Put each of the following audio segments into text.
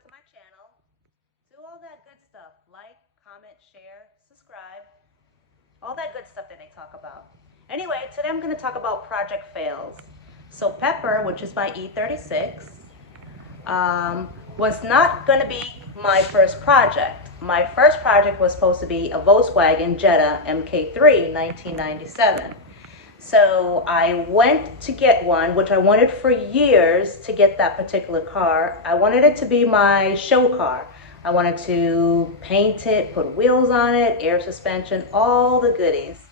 back to my channel. Do all that good stuff. Like, comment, share, subscribe. All that good stuff that they talk about. Anyway, today I'm going to talk about project fails. So Pepper, which is my E36, was not going to be my first project. My first project was supposed to be a Volkswagen Jetta MK3 1997. So I went to get one, which I wanted for years to get that particular car. I wanted it to be my show car. I wanted to paint it, put wheels on it, air suspension, all the goodies.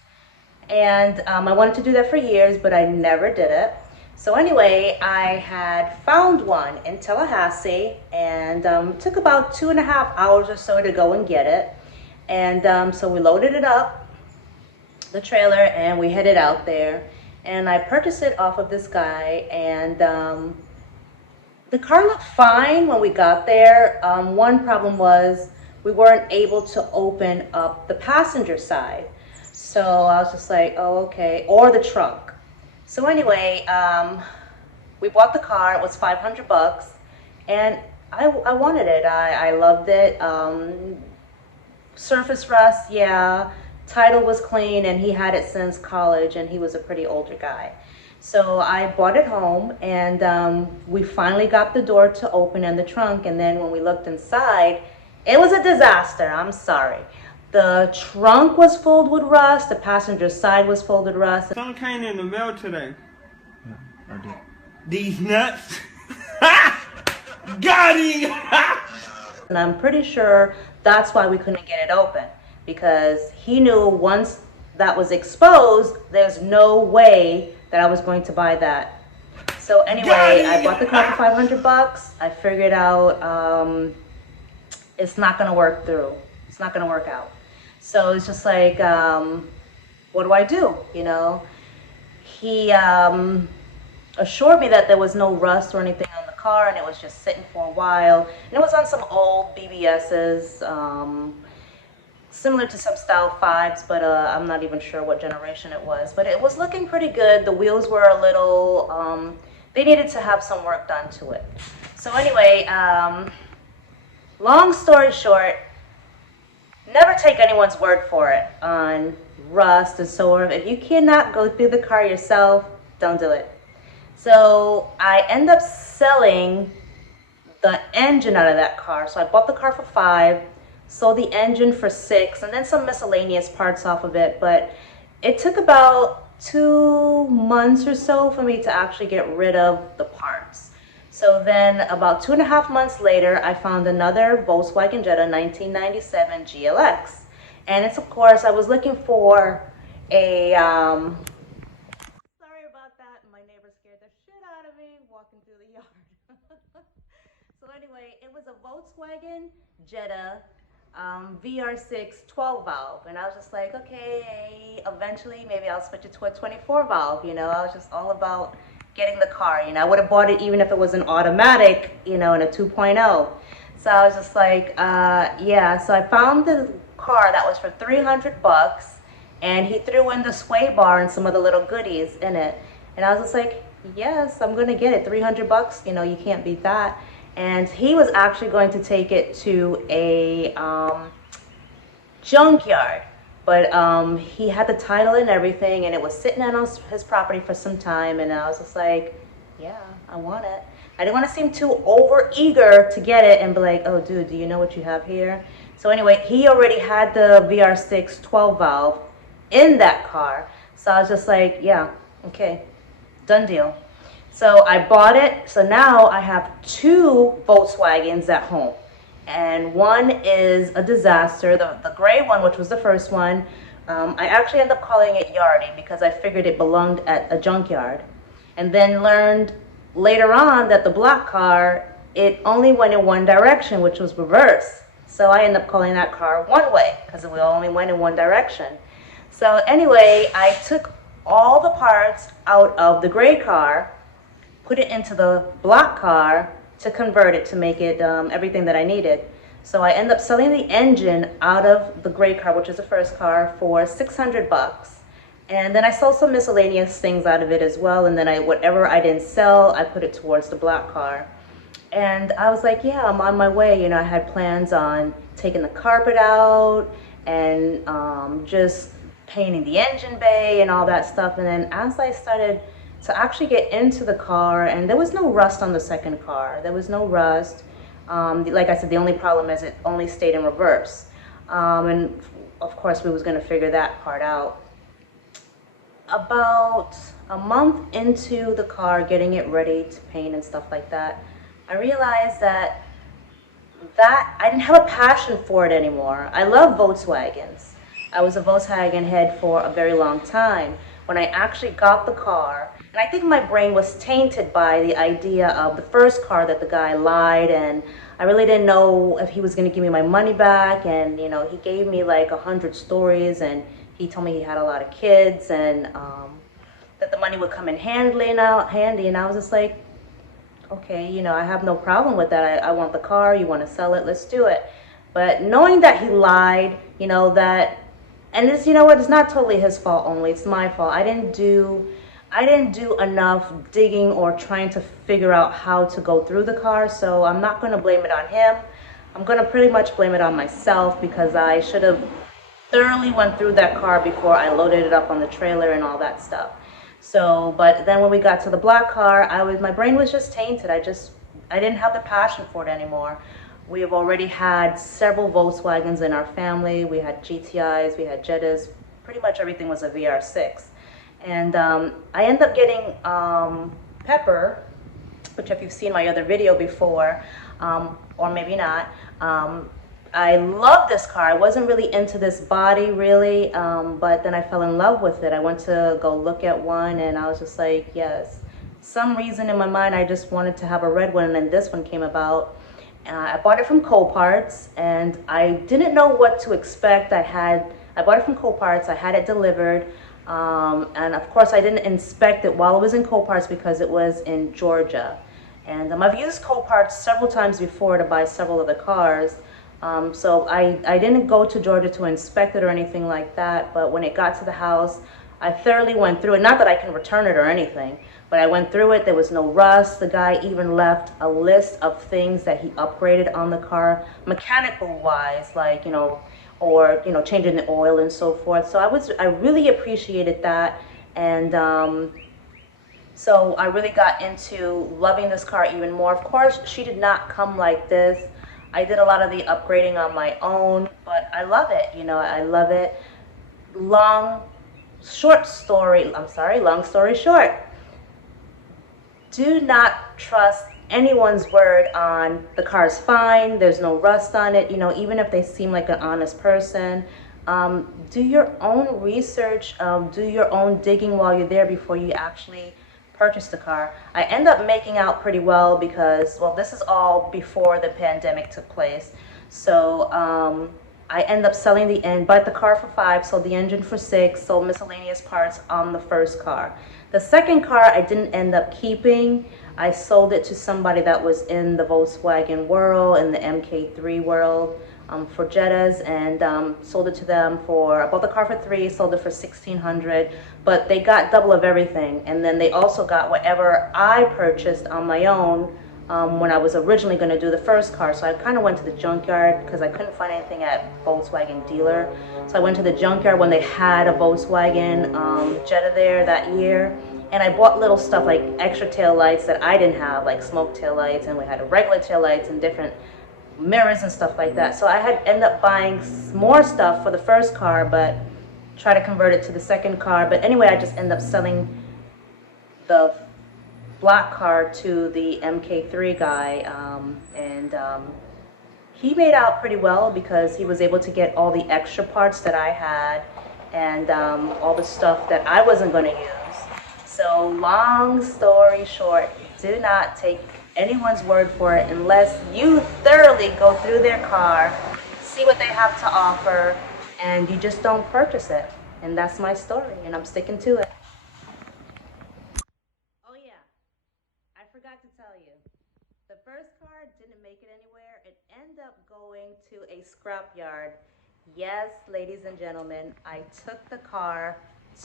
And I wanted to do that for years, but I never did it. So anyway, I had found one in Tallahassee, and it took about 2.5 hours or so to go and get it. And so we loaded it up, the trailer, and we headed out there. And I purchased it off of this guy, and the car looked fine when we got there. One problem was we weren't able to open up the passenger side. So I was just like, oh, okay, or the trunk. So anyway, we bought the car. It was $500, and I wanted it. I loved it. Surface rust, yeah. Title was clean, and he had it since college, and he was a pretty older guy. So I brought it home, and we finally got the door to open and the trunk, and then when we looked inside, it was a disaster. I'm sorry. The trunk was filled with rust, the passenger side was filled with rust. Some came in the mail today. Yeah, I did. These nuts. Got him! And I'm pretty sure that's why we couldn't get it open, because he knew once that was exposed, there's no way that I was going to buy that. So anyway, I bought the car for $500. I figured out it's not gonna work through. It's not gonna work out. So it's just like, what do I do? You know, he assured me that there was no rust or anything on the car, and it was just sitting for a while. And it was on some old BBSs, similar to some Style 5s, but I'm not even sure what generation it was. But it was looking pretty good. The wheels were a little, they needed to have some work done to it. So anyway, long story short, never take anyone's word for it on rust and so on. If you cannot go through the car yourself, don't do it. So I end up selling the engine out of that car. So I bought the car for $5, sold the engine for $6, and then some miscellaneous parts off of it. But it took about 2 months or so for me to actually get rid of the parts. So then about 2.5 months later, I found another Volkswagen Jetta 1997 GLX. And it's, of course, I was looking for a, sorry about that, my neighbor scared the shit out of me walking through the yard. So anyway, it was a Volkswagen Jetta VR6 12 valve, and I was just like, okay, eventually maybe I'll switch it to a 24 valve. You know, I was just all about getting the car. You know, I would have bought it even if it was an automatic, you know, in a 2.0. So I was just like, yeah. So I found the car that was for $300, and he threw in the sway bar and some of the little goodies in it, and I was just like, yes, I'm gonna get it. $300, you know, you can't beat that. And he was actually going to take it to a junkyard, but he had the title and everything, and it was sitting on his property for some time, and I was just like, yeah, I want it. I didn't want to seem too over eager to get it and be like, oh dude, do you know what you have here? So anyway, he already had the VR6 12 valve in that car, so I was just like, yeah, okay, done deal. So I bought it. So now I have 2 Volkswagens at home, and one is a disaster. The gray one, which was the first one, I actually ended up calling it Yardie because I figured it belonged at a junkyard, and then learned later on that the black car, it only went in one direction, which was reverse. So I ended up calling that car One Way because it only went in one direction. So anyway, I took all the parts out of the gray car, put it into the black car to convert it to make it everything that I needed. So I ended up selling the engine out of the gray car, which is the first car, for $600. And then I sold some miscellaneous things out of it as well. And then whatever I didn't sell, I put it towards the black car. And I was like, yeah, I'm on my way. You know, I had plans on taking the carpet out and just painting the engine bay and all that stuff. And then as I started to actually get into the car, and there was no rust on the second car, there was no rust. Like I said, the only problem is it only stayed in reverse. And of course, we was going to figure that part out. About a month into the car, getting it ready to paint and stuff like that, I realized that I didn't have a passion for it anymore. I love Volkswagens. I was a Volkswagen head for a very long time. When I actually got the car, and I think my brain was tainted by the idea of the first car that the guy lied, and I really didn't know if he was going to give me my money back. And you know, he gave me like 100 stories, and he told me he had a lot of kids, and that the money would come in handy. And I was just like, okay, you know, I have no problem with that. I want the car. You want to sell it? Let's do it. But knowing that he lied, you know, that, and it's, you know what, it's not totally his fault only. It's my fault. I didn't do enough digging or trying to figure out how to go through the car. So I'm not going to blame it on him. I'm going to pretty much blame it on myself because I should have thoroughly went through that car before I loaded it up on the trailer and all that stuff. So, but then when we got to the black car, my brain was just tainted. I didn't have the passion for it anymore. We have already had several Volkswagens in our family. We had GTIs, we had Jettas. Pretty much everything was a VR6. And I ended up getting Pepper, which if you've seen my other video before, or maybe not, I love this car. I wasn't really into this body really, but then I fell in love with it. I went to go look at one and I was just like, yes. Some reason in my mind I just wanted to have a red one, and then this one came about. I bought it from Coparts and I didn't know what to expect. I bought it from Coparts, I had it delivered, and of course I didn't inspect it while it was in Coparts because it was in Georgia. And I've used Coparts several times before to buy several of the cars. So I didn't go to Georgia to inspect it or anything like that, but when it got to the house, I thoroughly went through it. Not that I can return it or anything, but I went through it. There was no rust. The guy even left a list of things that he upgraded on the car, mechanical wise, like, you know, or, you know, changing the oil and so forth. So I really appreciated that. And so I really got into loving this car even more. Of course, she did not come like this. I did a lot of the upgrading on my own, but I love it. You know, I love it. Long story short. Do not trust anyone's word on the car's fine, there's no rust on it, you know, even if they seem like an honest person. Do your own research, do your own digging while you're there before you actually purchase the car. I end up making out pretty well because, well, this is all before the pandemic took place. So I end up bought the car for $5, sold the engine for $6, sold miscellaneous parts on the first car. The second car I didn't end up keeping. I sold it to somebody that was in the Volkswagen world, in the MK3 world, for Jettas, and sold it to them I bought the car for $3, sold it for $1,600, but they got double of everything, and then they also got whatever I purchased on my own when I was originally going to do the first car. So I kind of went to the junkyard because I couldn't find anything at Volkswagen dealer. So I went to the junkyard when they had a Volkswagen Jetta there that year, and I bought little stuff like extra tail lights that I didn't have, like smoke tail lights, and we had regular tail lights and different mirrors and stuff like that. So I had ended up buying more stuff for the first car, but try to convert it to the second car. But anyway, I just ended up selling the black car to the MK3 guy, and he made out pretty well because he was able to get all the extra parts that I had and all the stuff that I wasn't going to use. So long story short, do not take anyone's word for it unless you thoroughly go through their car, see what they have to offer, and you just don't purchase it. And that's my story, and I'm sticking to it. Oh yeah, I forgot to tell you. The first car didn't make it anywhere. It ended up going to a scrapyard. Yes, ladies and gentlemen, I took the car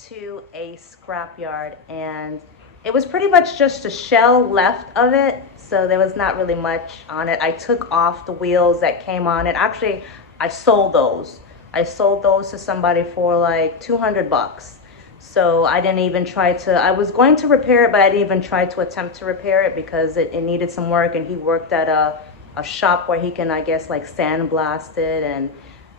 to a scrapyard, and It was pretty much just a shell left of it, so there was not really much on it. I took off the wheels that came on it. Actually, I sold those. I sold those to somebody for like $200. So I didn't even try to, I was going to repair it, but I didn't even try to attempt to repair it because it needed some work, and he worked at a shop where he can, I guess, like sandblast it and,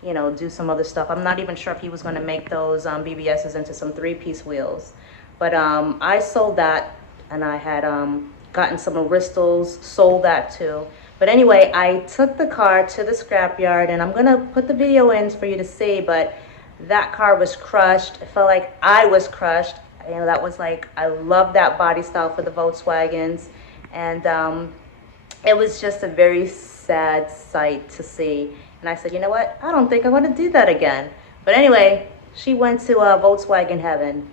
you know, do some other stuff. I'm not even sure if he was going to make those BBSs into some 3-piece wheels. But I sold that, and I had gotten some Aristols, sold that too. But anyway, I took the car to the scrapyard, and I'm going to put the video in for you to see, but that car was crushed. It felt like I was crushed. You know, that was like, I love that body style for the Volkswagens. And it was just a very sad sight to see. And I said, you know what? I don't think I want to do that again. But anyway, she went to Volkswagen heaven.